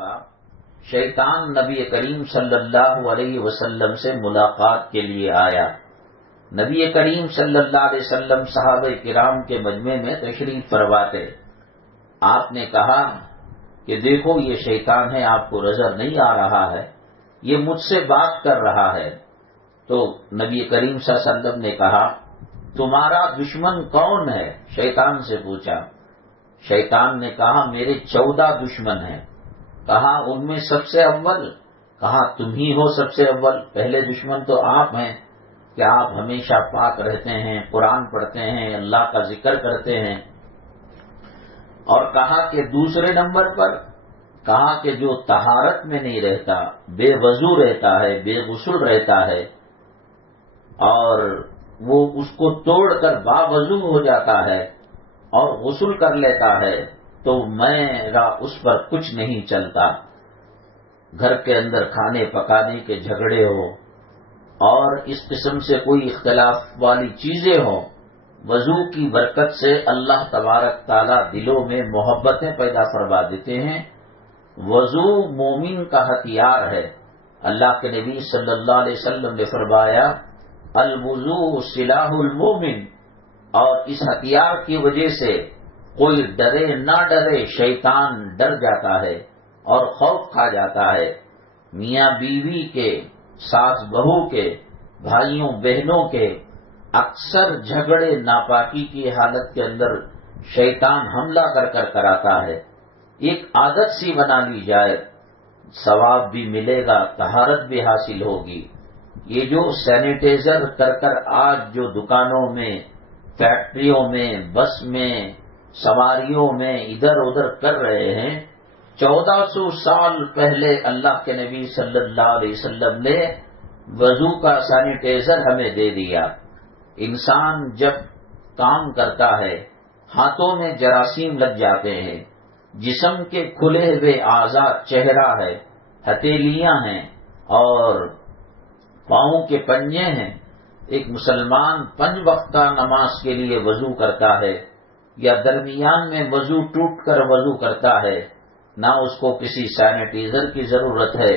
مرتبہ شیطان نبی کریم صلی اللہ علیہ وسلم سے ملاقات کے لیے آیا۔ نبی کریم صلی اللہ علیہ وسلم صحابہ کرام کے مجمع میں تشریف فرما تھے۔ آپ نے کہا کہ دیکھو یہ شیطان ہے، آپ کو نظر نہیں آ رہا ہے، یہ مجھ سے بات کر رہا ہے۔ تو نبی کریم صلی اللہ علیہ وسلم نے کہا تمہارا دشمن کون ہے؟ شیطان سے پوچھا۔ شیطان نے کہا میرے 14 دشمن ہیں۔ کہا ان میں سب سے اول؟ کہا تم ہی ہو سب سے اول، پہلے دشمن تو آپ ہیں کہ آپ ہمیشہ پاک رہتے ہیں، قرآن پڑھتے ہیں، اللہ کا ذکر کرتے ہیں۔ اور کہا کہ دوسرے نمبر پر، کہا کہ جو طہارت میں نہیں رہتا، بے وضو رہتا ہے، بے غسل رہتا ہے، اور وہ اس کو توڑ کر باوضو ہو جاتا ہے اور غسل کر لیتا ہے تو میرا اس پر کچھ نہیں چلتا۔ گھر کے اندر کھانے پکانے کے جھگڑے ہو اور اس قسم سے کوئی اختلاف والی چیزیں ہوں، وضو کی برکت سے اللہ تبارک تعالیٰ دلوں میں محبتیں پیدا فرما دیتے ہیں۔ وضو مومن کا ہتھیار ہے۔ اللہ کے نبی صلی اللہ علیہ وسلم نے فرمایا الوضو سلاح المومن، اور اس ہتھیار کی وجہ سے کوئی ڈرے نہ ڈرے شیطان ڈر جاتا ہے اور خوف کھا جاتا ہے۔ میاں بیوی کے، ساس بہو کے، بھائیوں بہنوں کے اکثر جھگڑے ناپاکی کی حالت کے اندر شیطان حملہ کر کراتا ہے۔ ایک عادت سی بنا لی جائے، ثواب بھی ملے گا، طہارت بھی حاصل ہوگی۔ یہ جو سینیٹائزر کر آج جو دکانوں میں، فیکٹریوں میں، بس میں، سواریوں میں ادھر ادھر کر رہے ہیں، 1400 سال پہلے اللہ کے نبی صلی اللہ علیہ وسلم نے وضو کا سینیٹائزر ہمیں دے دیا۔ انسان جب کام کرتا ہے ہاتھوں میں جراثیم لگ جاتے ہیں، جسم کے کھلے ہوئے اعضاء، چہرہ ہے، ہتھیلیاں ہیں اور پاؤں کے پنجے ہیں۔ ایک مسلمان 5 وقت کا نماز کے لیے وضو کرتا ہے یا درمیان میں وضو ٹوٹ کر وضو کرتا ہے، نہ اس کو کسی سینیٹائزر کی ضرورت ہے،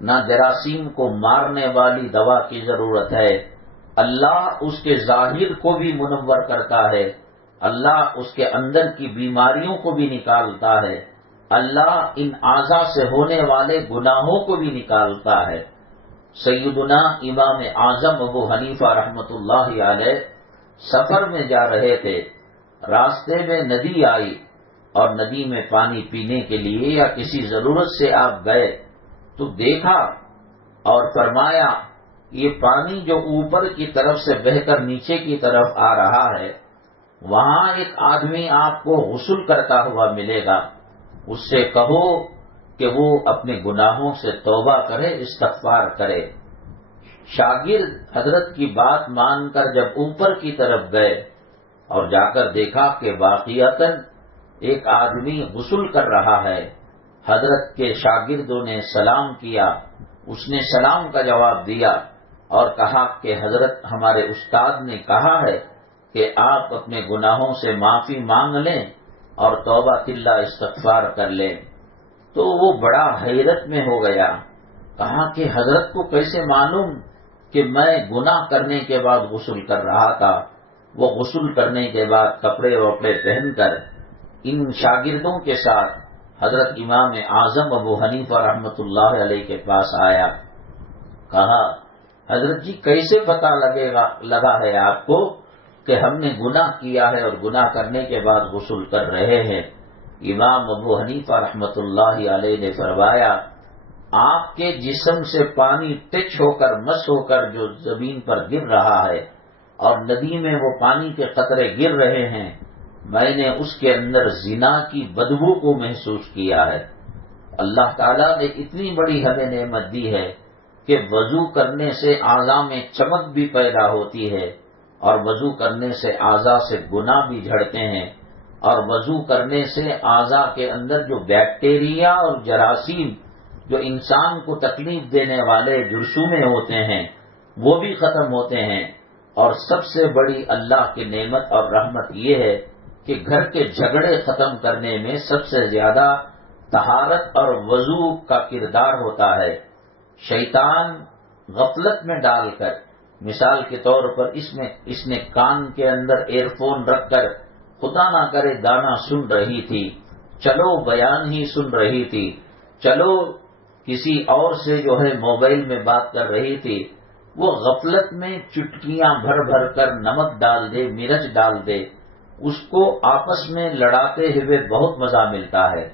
نہ جراثیم کو مارنے والی دوا کی ضرورت ہے۔ اللہ اس کے ظاہر کو بھی منور کرتا ہے، اللہ اس کے اندر کی بیماریوں کو بھی نکالتا ہے، اللہ ان اعضاء سے ہونے والے گناہوں کو بھی نکالتا ہے۔ سیدنا امام اعظم ابو حنیفہ رحمۃ اللہ علیہ سفر میں جا رہے تھے، راستے میں ندی آئی اور ندی میں پانی پینے کے لیے یا کسی ضرورت سے آپ گئے تو دیکھا اور فرمایا یہ پانی جو اوپر کی طرف سے بہہ کر نیچے کی طرف آ رہا ہے، وہاں ایک آدمی آپ کو غسل کرتا ہوا ملے گا، اس سے کہو کہ وہ اپنے گناہوں سے توبہ کرے، استغفار کرے۔ شاگرد حضرت کی بات مان کر جب اوپر کی طرف گئے اور جا کر دیکھا کہ واقعتاً ایک آدمی غسل کر رہا ہے، حضرت کے شاگردوں نے سلام کیا، اس نے سلام کا جواب دیا اور کہا کہ حضرت ہمارے استاد نے کہا ہے کہ آپ اپنے گناہوں سے معافی مانگ لیں اور توبہ اللہ استغفار کر لیں۔ تو وہ بڑا حیرت میں ہو گیا، کہا کہ حضرت کو کیسے معلوم کہ میں گناہ کرنے کے بعد غسل کر رہا تھا؟ وہ غسل کرنے کے بعد کپڑے وپڑے پہن کر ان شاگردوں کے ساتھ حضرت امام اعظم ابو حنیفہ رحمۃ اللہ علیہ کے پاس آیا، کہا حضرت جی کیسے پتہ لگا ہے آپ کو کہ ہم نے گناہ کیا ہے اور گناہ کرنے کے بعد غسل کر رہے ہیں؟ امام ابو حنیفہ رحمۃ اللہ علیہ نے فرمایا آپ کے جسم سے پانی ٹچ ہو کر، مس ہو کر جو زمین پر گر رہا ہے اور ندی میں وہ پانی کے قطرے گر رہے ہیں، میں نے اس کے اندر زنا کی بدبو کو محسوس کیا ہے۔ اللہ تعالیٰ نے اتنی بڑی ہمیں نعمت دی ہے کہ وضو کرنے سے اعضاء میں چمک بھی پیدا ہوتی ہے اور وضو کرنے سے اعضاء سے گناہ بھی جھڑتے ہیں، اور وضو کرنے سے اعضاء کے اندر جو بیکٹیریا اور جراثیم جو انسان کو تکلیف دینے والے جرثومے ہوتے ہیں وہ بھی ختم ہوتے ہیں۔ اور سب سے بڑی اللہ کی نعمت اور رحمت یہ ہے کہ گھر کے جھگڑے ختم کرنے میں سب سے زیادہ طہارت اور وضو کا کردار ہوتا ہے۔ شیطان غفلت میں ڈال کر، مثال کے طور پر اس نے کان کے اندر ایئر فون رکھ کر خدا نہ کرے گانا سن رہی تھی، چلو بیان ہی سن رہی تھی، چلو کسی اور سے جو ہے موبائل میں بات کر رہی تھی، وہ غفلت میں چٹکیاں بھر بھر کر نمک ڈال دے، مرچ ڈال دے، اس کو آپس میں لڑاتے ہوئے بہت مزہ ملتا ہے۔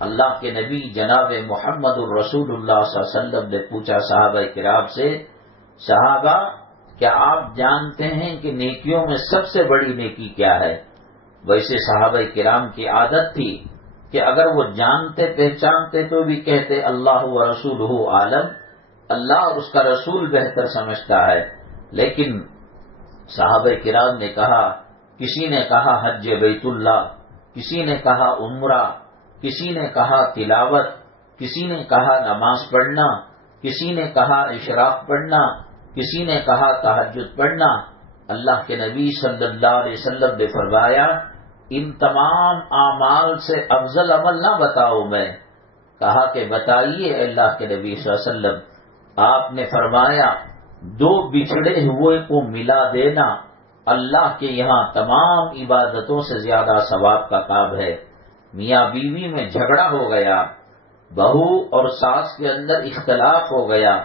اللہ کے نبی جناب محمد الرسول اللہ صلی اللہ علیہ وسلم نے پوچھا صحابہ کرام سے، صحابہ کیا آپ جانتے ہیں کہ نیکیوں میں سب سے بڑی نیکی کیا ہے؟ ویسے صحابہ کرام کی عادت تھی کہ اگر وہ جانتے پہچانتے تو بھی کہتے اللہ و رسولہ عالم، اللہ اور اس کا رسول بہتر سمجھتا ہے، لیکن صحابہ کرام نے کہا، کسی نے کہا حج بیت اللہ، کسی نے کہا عمرہ، کسی نے کہا تلاوت، کسی نے کہا نماز پڑھنا، کسی نے کہا اشراق پڑھنا، کسی نے کہا تہجد پڑھنا۔ اللہ کے نبی صلی اللہ علیہ وسلم نے فرمایا، ان تمام اعمال سے افضل عمل نہ بتاؤ میں؟ کہا کہ بتائیے اللہ کے نبی صلی اللہ علیہ وسلم۔ آپ نے فرمایا، دو بچھڑے ہوئے کو ملا دینا اللہ کے یہاں تمام عبادتوں سے زیادہ ثواب کا کام ہے۔ میاں بیوی میں جھگڑا ہو گیا، بہو اور ساس کے اندر اختلاف ہو گیا،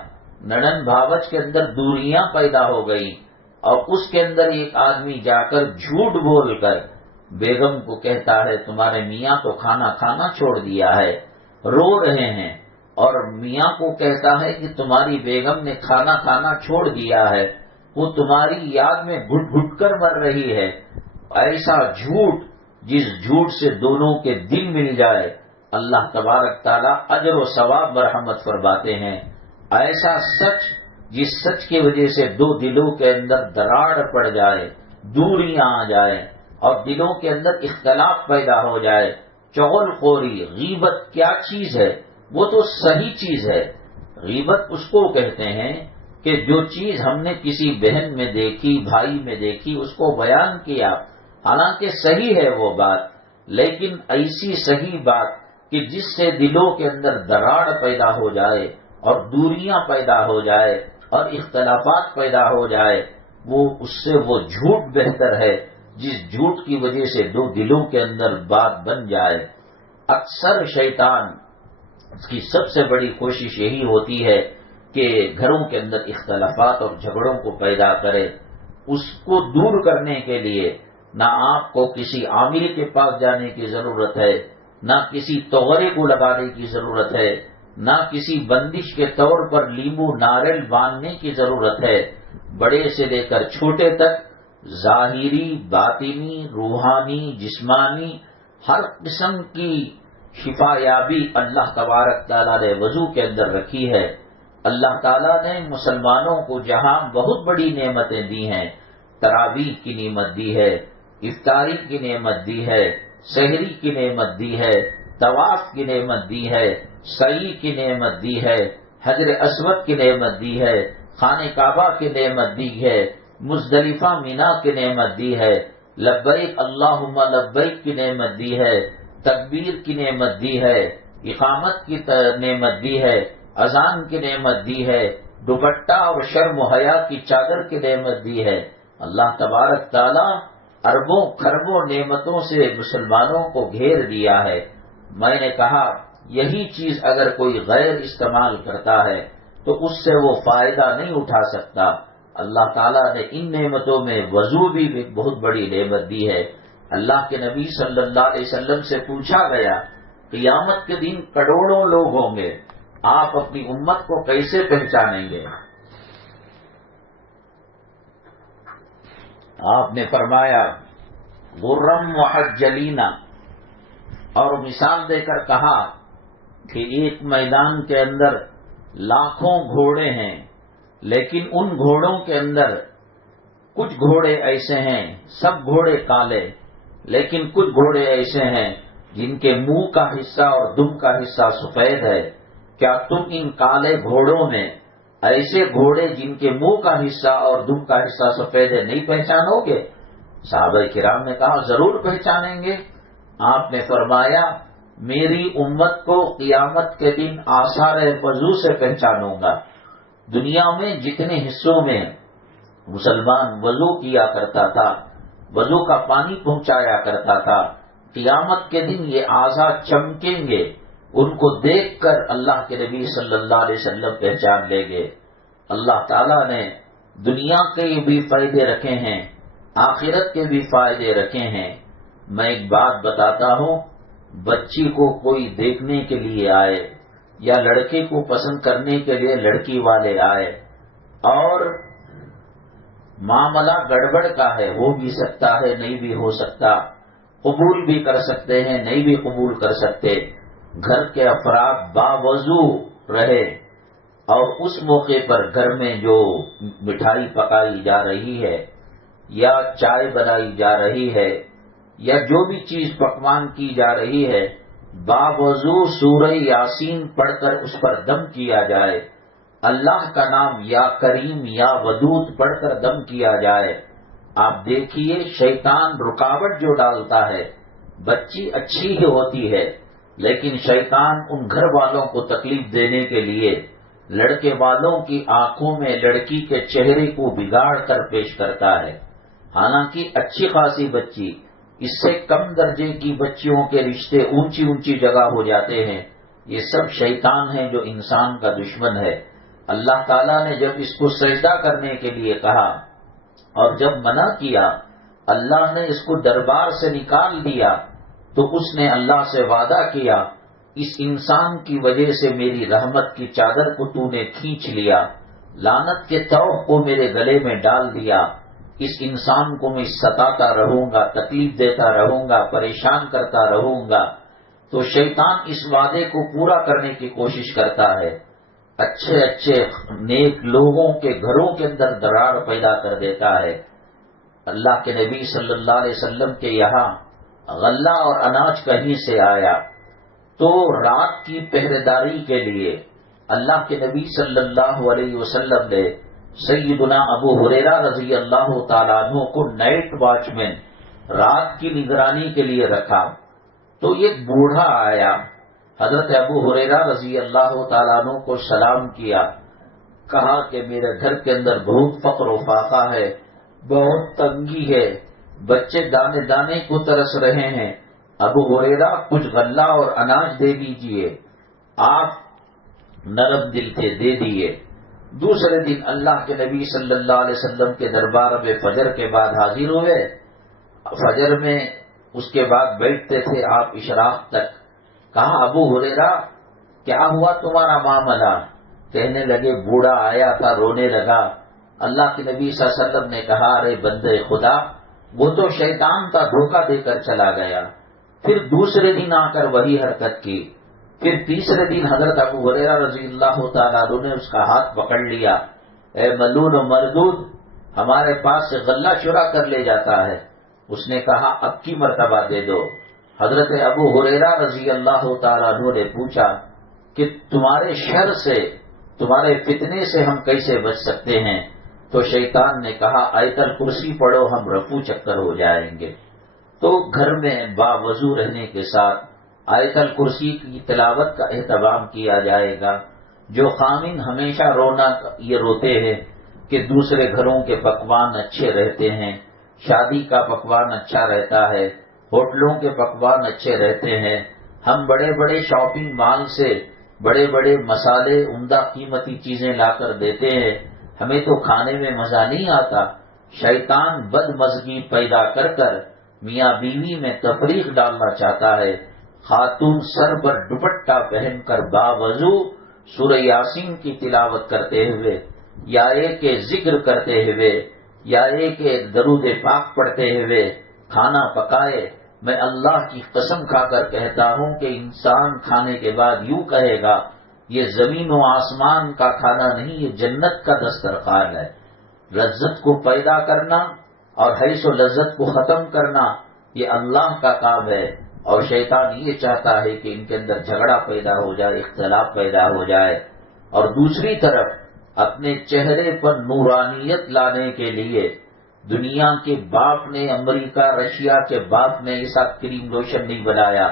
ننند بھاوج کے اندر دوریاں پیدا ہو گئی، اور اس کے اندر ایک آدمی جا کر جھوٹ بول کر بیگم کو کہتا ہے تمہارے میاں تو کھانا کھانا چھوڑ دیا ہے، رو رہے ہیں، اور میاں کو کہتا ہے کہ تمہاری بیگم نے کھانا کھانا چھوڑ دیا ہے، وہ تمہاری یاد میں گھٹ گھٹ کر مر رہی ہے۔ ایسا جھوٹ جس جھوٹ سے دونوں کے دل مل جائے، اللہ تبارک تعالیٰ اجر و ثواب مرحمت فرماتے ہیں۔ ایسا سچ جس سچ کی وجہ سے دو دلوں کے اندر دراڑ پڑ جائے، دوریاں آ جائیں اور دلوں کے اندر اختلاف پیدا ہو جائے۔ چغل خوری، غیبت کیا چیز ہے؟ وہ تو صحیح چیز ہے۔ غیبت اس کو کہتے ہیں کہ جو چیز ہم نے کسی بہن میں دیکھی، بھائی میں دیکھی، اس کو بیان کیا، حالانکہ صحیح ہے وہ بات، لیکن ایسی صحیح بات کہ جس سے دلوں کے اندر دراڑ پیدا ہو جائے اور دوریاں پیدا ہو جائے اور اختلافات پیدا ہو جائے، اس سے وہ جھوٹ بہتر ہے جس جھوٹ کی وجہ سے دو دلوں کے اندر بات بن جائے۔ اکثر شیطان کی سب سے بڑی کوشش یہی ہوتی ہے کہ گھروں کے اندر اختلافات اور جھگڑوں کو پیدا کرے۔ اس کو دور کرنے کے لیے نہ آپ کو کسی عامل کے پاس جانے کی ضرورت ہے، نہ کسی توغرے کو لگانے کی ضرورت ہے، نہ کسی بندش کے طور پر لیمو ناریل باندھنے کی ضرورت ہے۔ بڑے سے لے کر چھوٹے تک ظاہری، باطنی، روحانی، جسمانی ہر قسم کی شفا یابی اللہ تبارک تعالیٰ نے وضو کے اندر رکھی ہے۔ اللہ تعالیٰ نے مسلمانوں کو جہاں بہت بڑی نعمتیں دی ہیں، تراویح کی نعمت دی ہے، افطاری کی نعمت دی ہے، سحری کی نعمت دی ہے، طواف کی نعمت دی ہے، سعی کی نعمت دی ہے، حجر اسود کی نعمت دی ہے، خانہ کعبہ کی نعمت دی ہے، مزدلفہ مینا کی نعمت دی ہے، لبیک اللہم لبیک کی نعمت دی ہے، تکبیر کی نعمت دی ہے، اقامت کی نعمت دی ہے، اذان کی نعمت دی ہے، دوپٹہ اور شرم و حیا کی چادر کی نعمت دی ہے۔ اللہ تبارک تعالیٰ اربوں خربوں نعمتوں سے مسلمانوں کو گھیر دیا ہے۔ میں نے کہا یہی چیز اگر کوئی غیر استعمال کرتا ہے تو اس سے وہ فائدہ نہیں اٹھا سکتا۔ اللہ تعالیٰ نے ان نعمتوں میں وضو بھی ایک بہت بڑی نعمت دی ہے۔ اللہ کے نبی صلی اللہ علیہ وسلم سے پوچھا گیا قیامت کے دن کروڑوں لوگ ہوں گے، آپ اپنی امت کو کیسے پہچانیں گے؟ آپ نے فرمایا غرم محجلین، اور مثال دے کر کہا کہ ایک میدان کے اندر لاکھوں گھوڑے ہیں، لیکن ان گھوڑوں کے اندر کچھ گھوڑے ایسے ہیں، سب گھوڑے کالے، لیکن کچھ گھوڑے ایسے ہیں جن کے منہ کا حصہ اور دم کا حصہ سفید ہے۔ کیا تم ان کالے گھوڑوں میں ایسے گھوڑے جن کے منہ کا حصہ اور دم کا حصہ سفید ہے نہیں پہچانو گے؟ صحابہ کرام نے کہا ضرور پہچانیں گے۔ آپ نے فرمایا میری امت کو قیامت کے دن آثار وضو سے پہچانوں گا۔ دنیا میں جتنے حصوں میں مسلمان وضو کیا کرتا تھا، وضو کا پانی پہنچایا کرتا تھا، قیامت کے دن یہ اعضاء چمکیں گے، ان کو دیکھ کر اللہ کے نبی صلی اللہ علیہ وسلم پہچان لیں گے۔ اللہ تعالیٰ نے دنیا کے بھی فائدے رکھے ہیں، آخرت کے بھی فائدے رکھے ہیں۔ میں ایک بات بتاتا ہوں، بچی کو کوئی دیکھنے کے لیے آئے یا لڑکے کو پسند کرنے کے لیے لڑکی والے آئے اور معاملہ گڑبڑ کا ہے، ہو بھی سکتا ہے نہیں بھی ہو سکتا، قبول بھی کر سکتے ہیں نہیں بھی قبول کر سکتے، گھر کے افراد باوضو رہے اور اس موقع پر گھر میں جو مٹھائی پکائی جا رہی ہے یا چائے بنائی جا رہی ہے یا جو بھی چیز پکوان کی جا رہی ہے، باوضو سورہ یاسین پڑھ کر اس پر دم کیا جائے، اللہ کا نام یا کریم یا ودود پڑھ کر دم کیا جائے۔ آپ دیکھیے شیطان رکاوٹ جو ڈالتا ہے، بچی اچھی ہی ہوتی ہے لیکن شیطان ان گھر والوں کو تکلیف دینے کے لیے لڑکے والوں کی آنکھوں میں لڑکی کے چہرے کو بگاڑ کر پیش کرتا ہے، حالانکہ اچھی خاصی بچی، اس سے کم درجے کی بچیوں کے رشتے اونچی اونچی جگہ ہو جاتے ہیں۔ یہ سب شیطان ہے جو انسان کا دشمن ہے۔ اللہ تعالیٰ نے جب اس کو سجدہ کرنے کے لیے کہا اور جب منع کیا، اللہ نے اس کو دربار سے نکال دیا تو اس نے اللہ سے وعدہ کیا، اس انسان کی وجہ سے میری رحمت کی چادر کو تو نے کھینچ لیا، لعنت کے طوق کو میرے گلے میں ڈال دیا، اس انسان کو میں ستاتا رہوں گا، تکلیف دیتا رہوں گا، پریشان کرتا رہوں گا۔ تو شیطان اس وعدے کو پورا کرنے کی کوشش کرتا ہے، اچھے اچھے نیک لوگوں کے گھروں کے اندر دراڑ پیدا کر دیتا ہے۔ اللہ کے نبی صلی اللہ علیہ وسلم کے یہاں غلہ اور اناج کہیں سے آیا تو رات کی پہرےداری کے لیے اللہ کے نبی صلی اللہ علیہ وسلم نے سیدنا ابو ہریرہ رضی اللہ تعالیٰ عنہ کو نائٹ واچ مین رات کی نگرانی کے لیے رکھا۔ تو ایک بوڑھا آیا، حضرت ابو ہریرہ رضی اللہ تعالیٰ عنہ کو سلام کیا، کہا کہ میرے گھر کے اندر بہت فقر و فاقہ ہے، بہت تنگی ہے، بچے دانے دانے کو ترس رہے ہیں، ابو ہریرہ کچھ غلہ اور اناج دے دیجئے۔ آپ نرم دل کے دے دیے۔ دوسرے دن اللہ کے نبی صلی اللہ علیہ وسلم کے دربار میں فجر کے بعد حاضر ہوئے، فجر میں اس کے بعد بیٹھتے تھے آپ اشراق تک۔ کہا ابو ہریرہ کیا ہوا تمہارا معاملہ؟ کہنے لگے بوڑھا آیا تھا رونے لگا۔ اللہ کے نبی صلی اللہ علیہ وسلم نے کہا ارے بندے خدا، وہ تو شیطان کا دھوکہ دے کر چلا گیا۔ پھر دوسرے دن آ کر وہی حرکت کی، پھر تیسرے دن حضرت ابو ہریرہ رضی اللہ تعالیٰ عنہ نے اس کا ہاتھ پکڑ لیا، اے ملعون و مردود، ہمارے پاس سے غلہ چرا کر لے جاتا ہے۔ اس نے کہا اب کی مرتبہ دے دو۔ حضرت ابو ہریرہ رضی اللہ تعالیٰ عنہ نے پوچھا کہ تمہارے شر سے، تمہارے فتنے سے ہم کیسے بچ سکتے ہیں؟ تو شیطان نے کہا آیت الکرسی پڑھو، ہم رفو چکر ہو جائیں گے۔ تو گھر میں باوضو رہنے کے ساتھ آیت الکرسی کی تلاوت کا اہتمام کیا جائے گا۔ جو خامن ہمیشہ یہ روتے ہیں کہ دوسرے گھروں کے پکوان اچھے رہتے ہیں، شادی کا پکوان اچھا رہتا ہے، ہوٹلوں کے پکوان اچھے رہتے ہیں، ہم بڑے بڑے شاپنگ مال سے بڑے بڑے مسالے، عمدہ قیمتی چیزیں لا کر دیتے ہیں، ہمیں تو کھانے میں مزہ نہیں آتا۔ شیطان بد مزگی پیدا کر کر میاں بیوی میں تفریق ڈالنا چاہتا ہے۔ خاتون سر پر دوپٹہ پہن کر باوضو سورہ یاسین کی تلاوت کرتے ہوئے یا ایک ذکر کرتے ہوئے یا ایک درود پاک پڑھتے ہوئے کھانا پکائے، میں اللہ کی قسم کھا کر کہتا ہوں کہ انسان کھانے کے بعد یوں کہے گا یہ زمین و آسمان کا کھانا نہیں، یہ جنت کا دسترخوان ہے۔ لذت کو پیدا کرنا اور حیث و لذت کو ختم کرنا یہ اللہ کا کام ہے، اور شیطان یہ چاہتا ہے کہ ان کے اندر جھگڑا پیدا ہو جائے، اختلاف پیدا ہو جائے، اور دوسری طرف اپنے چہرے پر نورانیت لانے کے لیے دنیا کے باپ نے، امریکہ رشیا کے باپ نے ایسا کریم لوشن نہیں بنایا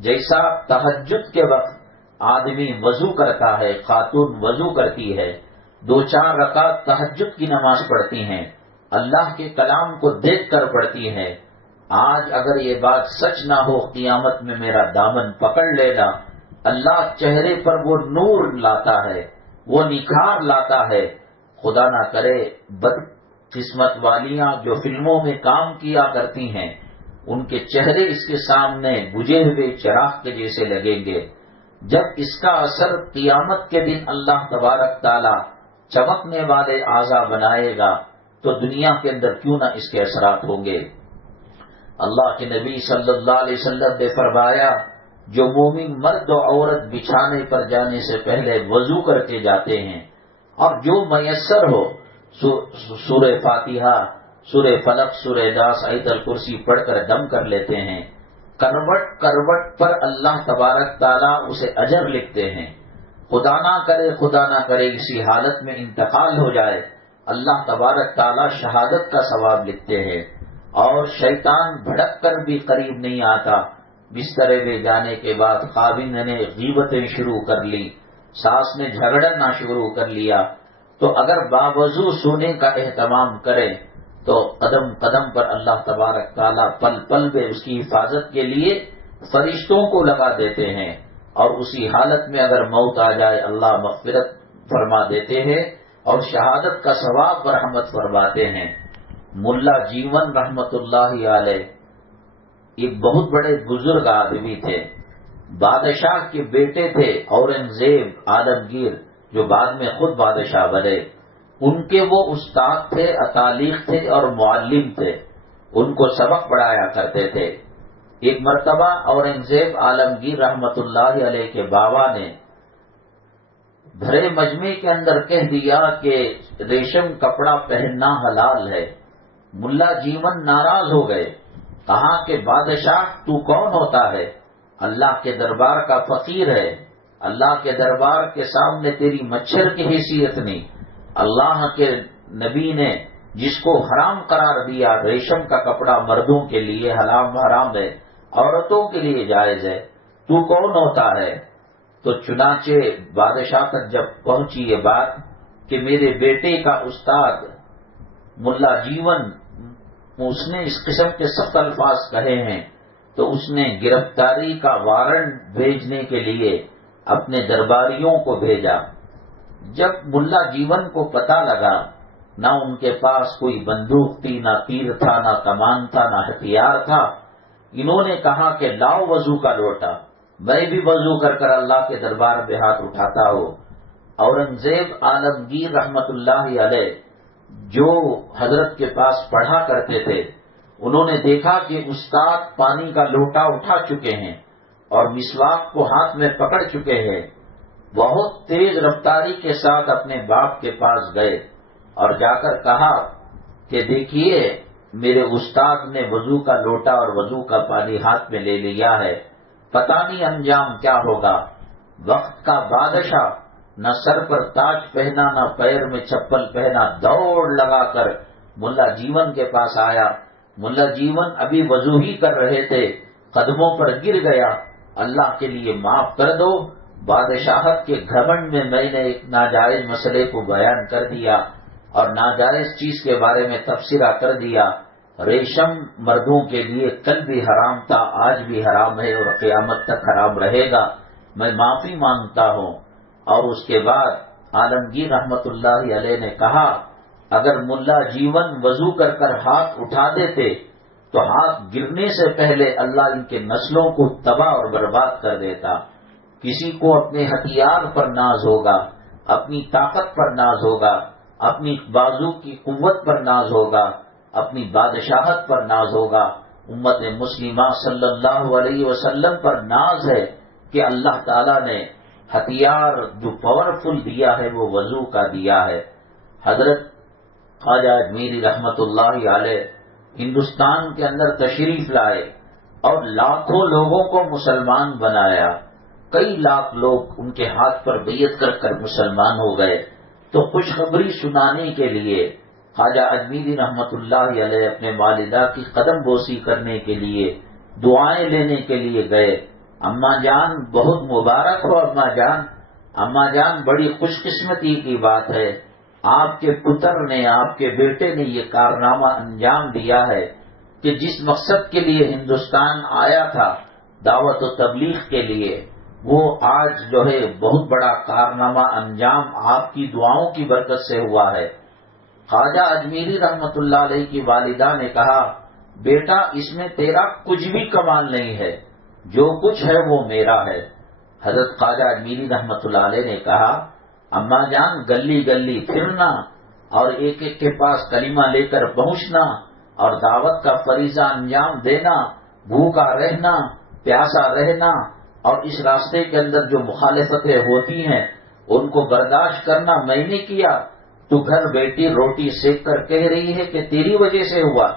جیسا تہجد کے وقت آدمی وضو کرتا ہے، خاتون وضو کرتی ہے، 2-4 رکعت تہجد کی نماز پڑھتی ہیں، اللہ کے کلام کو دیکھ کر پڑھتی ہیں۔ آج اگر یہ بات سچ نہ ہو، قیامت میں میرا دامن پکڑ لے گا، اللہ چہرے پر وہ نور لاتا ہے، وہ نکھار لاتا ہے۔ خدا نہ کرے بد قسمت والیاں جو فلموں میں کام کیا کرتی ہیں، ان کے چہرے اس کے سامنے بجھے ہوئے چراغ کے جیسے لگیں گے۔ جب اس کا اثر قیامت کے دن اللہ تبارک تعالی چمکنے والے اعضا بنائے گا تو دنیا کے اندر کیوں نہ اس کے اثرات ہوں گے۔ اللہ کے نبی صلی اللہ علیہ وسلم نے فرمایا، جو مومن مرد و عورت بچھانے پر جانے سے پہلے وضو کر کے جاتے ہیں اور جو میسر ہو سورہ فاتحہ، سورہ فلق، سورہ ناس، آیت الکرسی پڑھ کر دم کر لیتے ہیں، کروٹ کروٹ پر اللہ تبارک تعالیٰ اسے اجر لکھتے ہیں۔ خدا نہ کرے اسی حالت میں انتقال ہو جائے، اللہ تبارک تعالیٰ شہادت کا ثواب لکھتے ہیں۔ اور شیطان بھڑک کر بھی قریب نہیں آتا۔ بسترے میں جانے کے بعد خاوند نے غیبتیں شروع کر لی، ساس نے جھگڑنا شروع کر لیا، تو اگر باوضو سونے کا اہتمام کرے تو قدم قدم پر اللہ تبارک تعالیٰ پل پل میں اس کی حفاظت کے لیے فرشتوں کو لگا دیتے ہیں، اور اسی حالت میں اگر موت آ جائے اللہ مغفرت فرما دیتے ہیں اور شہادت کا ثواب برحمت فرماتے ہیں۔ ملا جیون رحمت اللہ علیہ ایک بہت بڑے بزرگ آدمی تھے، بادشاہ کے بیٹے تھے اورنگزیب عالمگیر، جو بعد میں خود بادشاہ بنے۔ ان کے وہ استاد تھے، اتالیق تھے اور معلم تھے، ان کو سبق پڑھایا کرتے تھے۔ ایک مرتبہ اورنگزیب عالمگیر رحمت اللہ علیہ کے بابا نے بھرے مجمع کے اندر کہہ دیا کہ ریشم کپڑا پہننا حلال ہے۔ ملا جیون ناراض ہو گئے، کہا کہ بادشاہ تو کون ہوتا ہے؟ اللہ کے دربار کا فقیر ہے، اللہ کے دربار کے سامنے تیری مچھر کی حیثیت نہیں۔ اللہ کے نبی نے جس کو حرام قرار دیا، ریشم کا کپڑا مردوں کے لیے حرام ہے، عورتوں کے لیے جائز ہے، تو کون ہوتا ہے؟ تو چنانچہ بادشاہ تک جب پہنچی یہ بات کہ میرے بیٹے کا استاد ملا جیون اس نے اس قسم کے سخت الفاظ کہے ہیں، تو اس نے گرفتاری کا وارنٹ بھیجنے کے لیے اپنے درباریوں کو بھیجا۔ جب ملا جیون کو پتہ لگا، نہ ان کے پاس کوئی بندوق تھی، نہ تیر تھا، نہ کمان تھا، نہ ہتھیار تھا، انہوں نے کہا کہ لاؤ وضو کا لوٹا، میں بھی وضو کر کر اللہ کے دربار میں ہاتھ اٹھاتا ہوں۔ اورنگزیب عالمگیر رحمت اللہ علیہ جو حضرت کے پاس پڑھا کرتے تھے، انہوں نے دیکھا کہ استاد پانی کا لوٹا اٹھا چکے ہیں اور مسواک کو ہاتھ میں پکڑ چکے ہیں۔ بہت تیز رفتاری کے ساتھ اپنے باپ کے پاس گئے اور جا کر کہا کہ دیکھیے میرے استاد نے وضو کا لوٹا اور وضو کا پانی ہاتھ میں لے لیا ہے، پتہ نہیں انجام کیا ہوگا۔ وقت کا بادشاہ نہ سر پر تاج پہنا، نہ پیر میں چپل پہنا، دوڑ لگا کر ملا جیون کے پاس آیا۔ ملا جیون ابھی وضو ہی کر رہے تھے، قدموں پر گر گیا، اللہ کے لیے معاف کر دو، بادشاہت کے گھمنڈ میں نے ایک ناجائز مسئلے کو بیان کر دیا اور ناجائز چیز کے بارے میں تبصرہ کر دیا۔ ریشم مردوں کے لیے کل بھی حرام تھا، آج بھی حرام ہے اور قیامت تک حرام رہے گا، میں معافی مانگتا ہوں۔ اور اس کے بعد عالمگیر رحمت اللہ علیہ نے کہا اگر ملا جیون وضو کر کر ہاتھ اٹھا دیتے تو ہاتھ گرنے سے پہلے اللہ ان کے نسلوں کو تباہ اور برباد کر دیتا۔ کسی کو اپنے ہتھیار پر ناز ہوگا، اپنی طاقت پر ناز ہوگا، اپنی بازو کی قوت پر ناز ہوگا، اپنی بادشاہت پر ناز ہوگا۔ امت مسلمہ صلی اللہ علیہ وسلم پر ناز ہے کہ اللہ تعالیٰ نے ہتھیار جو پاورفل دیا ہے وہ وضو کا دیا ہے۔ حضرت خواجہ اجمیری رحمت اللہ علیہ ہندوستان کے اندر تشریف لائے اور لاکھوں لوگوں کو مسلمان بنایا، کئی لاکھ لوگ ان کے ہاتھ پر بیعت کر کر مسلمان ہو گئے۔ تو خوشخبری سنانے کے لیے خواجہ اجمیری رحمت اللہ علیہ اپنے والدہ کی قدم بوسی کرنے کے لیے، دعائیں لینے کے لیے گئے اماں جان بہت مبارک ہو اماں جان، اماں جان بڑی خوش قسمتی کی بات ہے، آپ کے پتر نے، آپ کے بیٹے نے یہ کارنامہ انجام دیا ہے کہ جس مقصد کے لیے ہندوستان آیا تھا دعوت و تبلیغ کے لیے، وہ آج جو ہے بہت بڑا کارنامہ انجام آپ کی دعاؤں کی برکت سے ہوا ہے۔ خواجہ اجمیری رحمت اللہ علیہ کی والدہ نے کہا، بیٹا اس میں تیرا کچھ بھی کمال نہیں ہے، جو کچھ ہے وہ میرا ہے۔ حضرت خواجہ اجمیری رحمت اللہ علیہ نے کہا، اماں جان گلی گلی پھرنا اور ایک ایک کے پاس کلمہ لے کر پہنچنا اور دعوت کا فریضہ انجام دینا، بھوکا رہنا، پیاسا رہنا، اور اس راستے کے اندر جو مخالفتیں ہوتی ہیں ان کو برداشت کرنا میں نے کیا، تو گھر بیٹی روٹی سیک کر کہہ رہی ہے کہ تیری وجہ سے ہوا۔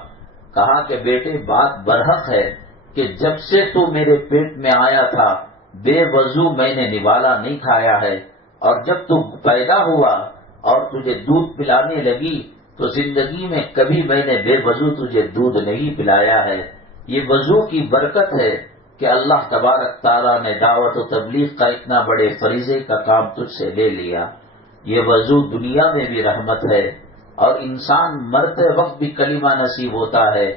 کہا کہ بیٹے بات برحق ہے کہ جب سے تو میرے پیٹ میں آیا تھا بے وضو میں نے نوالا نہیں کھایا ہے، اور جب تو پیدا ہوا اور تجھے دودھ پلانے لگی تو زندگی میں کبھی میں نے بے وضو تجھے دودھ نہیں پلایا ہے۔ یہ وضو کی برکت ہے کہ اللہ تبارک تعالیٰ نے دعوت و تبلیغ کا اتنا بڑے فریضے کا کام تجھ سے لے لیا۔ یہ وضو دنیا میں بھی رحمت ہے اور انسان مرتے وقت بھی کلمہ نصیب ہوتا ہے،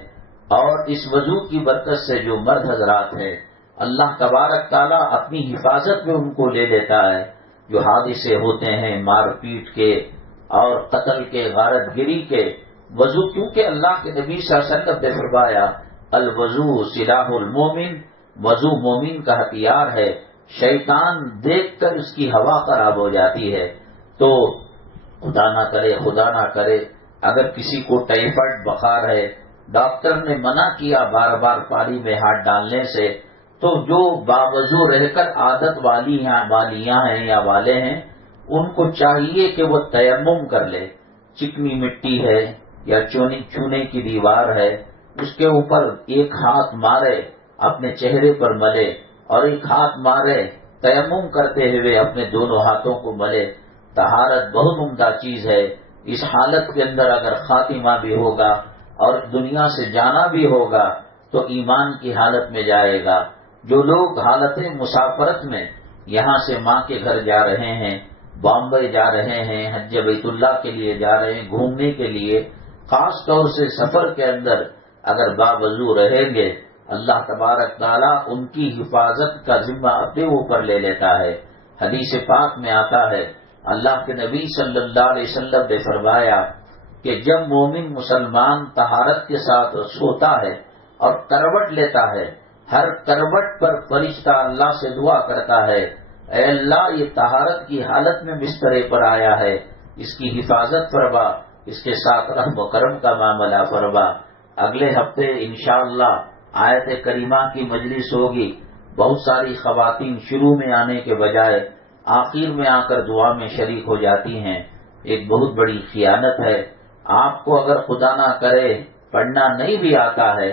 اور اس وضو کی برکت سے جو مرد حضرات ہیں اللہ تبارک تعالیٰ اپنی حفاظت میں ان کو لے لیتا ہے۔ جو حادثے ہوتے ہیں مار پیٹ کے اور قتل کے، غارت گری کے، وضو کیونکہ اللہ کے نبی صلی اللہ علیہ وسلم نے فرمایا الوضو سلاح المومن، وضو مومن کا ہتھیار ہے، شیطان دیکھ کر اس کی ہوا خراب ہو جاتی ہے۔ تو خدا نہ کرے اگر کسی کو ٹائیفائڈ بخار ہے، ڈاکٹر نے منع کیا بار بار پانی میں ہاتھ ڈالنے سے، تو جو باوضو رہ کر عادت والیاں ہیں یا والے ہیں ان کو چاہیے کہ وہ تیمم کر لے، چکنی مٹی ہے یا چونے کی دیوار ہے اس کے اوپر ایک ہاتھ مارے، اپنے چہرے پر ملے، اور ایک ہاتھ مارے تیمم کرتے ہوئے اپنے دونوں ہاتھوں کو ملے۔ طہارت بہت عمدہ چیز ہے۔ اس حالت کے اندر اگر خاتمہ بھی ہوگا اور دنیا سے جانا بھی ہوگا تو ایمان کی حالت میں جائے گا۔ جو لوگ حالت مسافرت میں یہاں سے ماں کے گھر جا رہے ہیں، بامبے جا رہے ہیں، حج بیت اللہ کے لیے جا رہے ہیں گھومنے کے لیے، خاص طور سے سفر کے اندر اگر باوضو رہیں گے اللہ تبارک تعالیٰ ان کی حفاظت کا ذمہ اپنے اوپر لے لیتا ہے۔ حدیث پاک میں آتا ہے اللہ کے نبی صلی اللہ علیہ وسلم نے فرمایا کہ جب مومن مسلمان طہارت کے ساتھ سوتا ہے اور کروٹ لیتا ہے، ہر کروٹ پر فرشتہ اللہ سے دعا کرتا ہے، اے اللہ یہ طہارت کی حالت میں بسترے پر آیا ہے، اس کی حفاظت فرما، اس کے ساتھ رحم و کرم کا معاملہ فرما۔ اگلے ہفتے انشاءاللہ آیت کریمہ کی مجلس ہوگی۔ بہت ساری خواتین شروع میں آنے کے بجائے آخر میں آ کر دعا میں شریک ہو جاتی ہیں، ایک بہت بڑی خیانت ہے۔ آپ کو اگر خدا نہ کرے پڑھنا نہیں بھی آتا ہے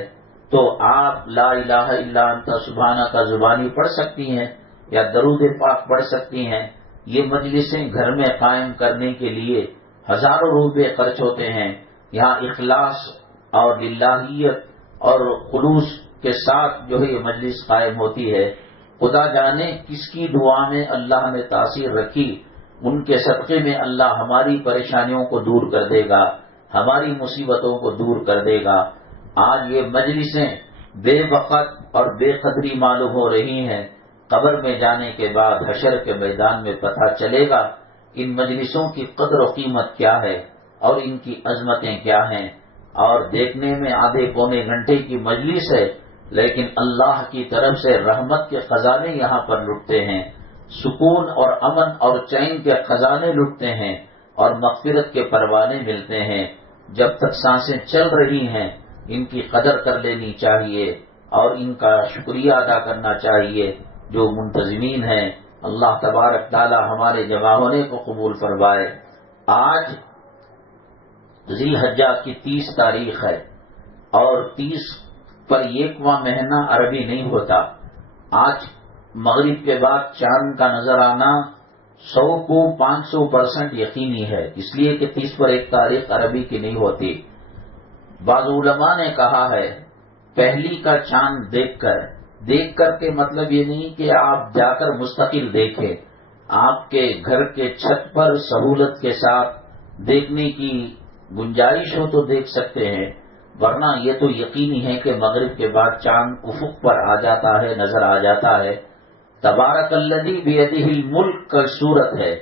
تو آپ لا الہ الا انت سبحانہ کا زبانی پڑھ سکتی ہیں یا درود پاک پڑھ سکتی ہیں۔ یہ مجلسیں گھر میں قائم کرنے کے لیے ہزاروں روپے خرچ ہوتے ہیں۔ یہاں اخلاص اور للہیت اور خلوص کے ساتھ جو ہے یہ مجلس قائم ہوتی ہے۔ خدا جانے کس کی دعا میں اللہ نے تاثیر رکھی، ان کے صدقے میں اللہ ہماری پریشانیوں کو دور کر دے گا، ہماری مصیبتوں کو دور کر دے گا۔ آج یہ مجلسیں بے وقت اور بے قدری معلوم ہو رہی ہیں، قبر میں جانے کے بعد حشر کے میدان میں پتہ چلے گا ان مجلسوں کی قدر و قیمت کیا ہے اور ان کی عظمتیں کیا ہیں۔ اور دیکھنے میں آدھے پونے گھنٹے کی مجلس ہے، لیکن اللہ کی طرف سے رحمت کے خزانے یہاں پر لٹتے ہیں، سکون اور امن اور چین کے خزانے لٹتے ہیں اور مغفرت کے پروانے ملتے ہیں۔ جب تک سانسیں چل رہی ہیں ان کی قدر کر لینی چاہیے اور ان کا شکریہ ادا کرنا چاہیے۔ جو منتظمین ہیں اللہ تبارک تعالی ہمارے جمع ہونے کو قبول فرمائے۔ آج ذی الحجہ کی 30 تاریخ ہے اور 30 پر 1واں مہینہ عربی نہیں ہوتا۔ آج مغرب کے بعد چاند کا نظر آنا 100 کو 500% یقینی ہے، اس لیے کہ 30 پر 1 تاریخ عربی کی نہیں ہوتی۔ بعض علماء نے کہا ہے پہلی کا چاند دیکھ کر دیکھ کر کے مطلب یہ نہیں کہ آپ جا کر مستقل دیکھیں، آپ کے گھر کے چھت پر سہولت کے ساتھ دیکھنے کی گنجائش ہو تو دیکھ سکتے ہیں، ورنہ یہ تو یقینی ہے کہ مغرب کے بعد چاند افق پر آ جاتا ہے، نظر آ جاتا ہے۔ تبارک الذی بیدہ الملک کا صورت ہے،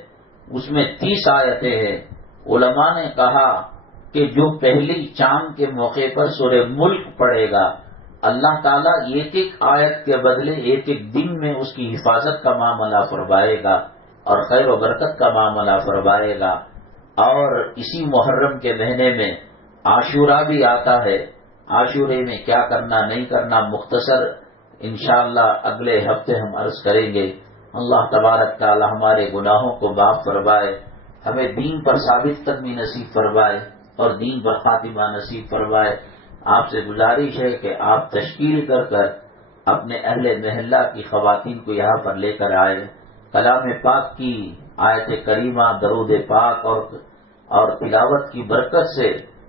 اس میں 30 آیتیں ہیں۔ علماء نے کہا کہ جو پہلی چاند کے موقع پر سورہ ملک پڑھے گا، اللہ تعالیٰ ایک ایک آیت کے بدلے ایک ایک دن میں اس کی حفاظت کا معاملہ فرمائے گا اور خیر و برکت کا معاملہ فرمائے گا۔ اور اسی محرم کے مہینے میں عاشورہ بھی آتا ہے، عاشورے میں کیا کرنا نہیں کرنا مختصر انشاءاللہ اگلے ہفتے ہم عرض کریں گے۔ اللہ تبارک تعالی ہمارے گناہوں کو معاف فرمائے، ہمیں دین پر ثابت قدمی نصیب فرمائے اور دین پر خاتمہ نصیب فرمائے۔ آپ سے گزارش ہے کہ آپ تشکیل کر کر اپنے اہل محلہ کی خواتین کو یہاں پر لے کر آئے، کلام پاک کی آیت کریمہ، درود پاک اور تلاوت کی برکت سے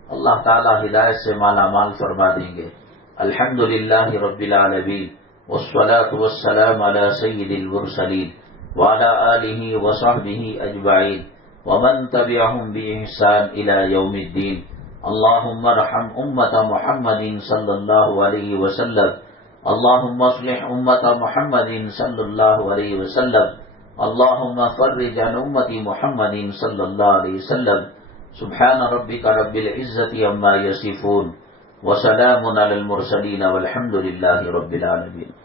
اللہ تعالی ہدایت سے مالا مال فرما دیں گے۔ الحمدللہ رب العالمین والصلاة والسلام علی سید المرسلین وعلی آلہ وصحبہ اجمعین ومن تبعهم بإحسان إلى يوم الدين۔ اللهم ارحم امة محمد صلی اللہ علیہ وسلم، اللهم اصلح امة محمد صلی اللہ علیہ وسلم، اللهم فرج عن امة محمد صلی اللہ علیہ وسلم۔ سبحان ربك رب العزة عما يصفون وسلام على المرسلين والحمد لله رب العالمين۔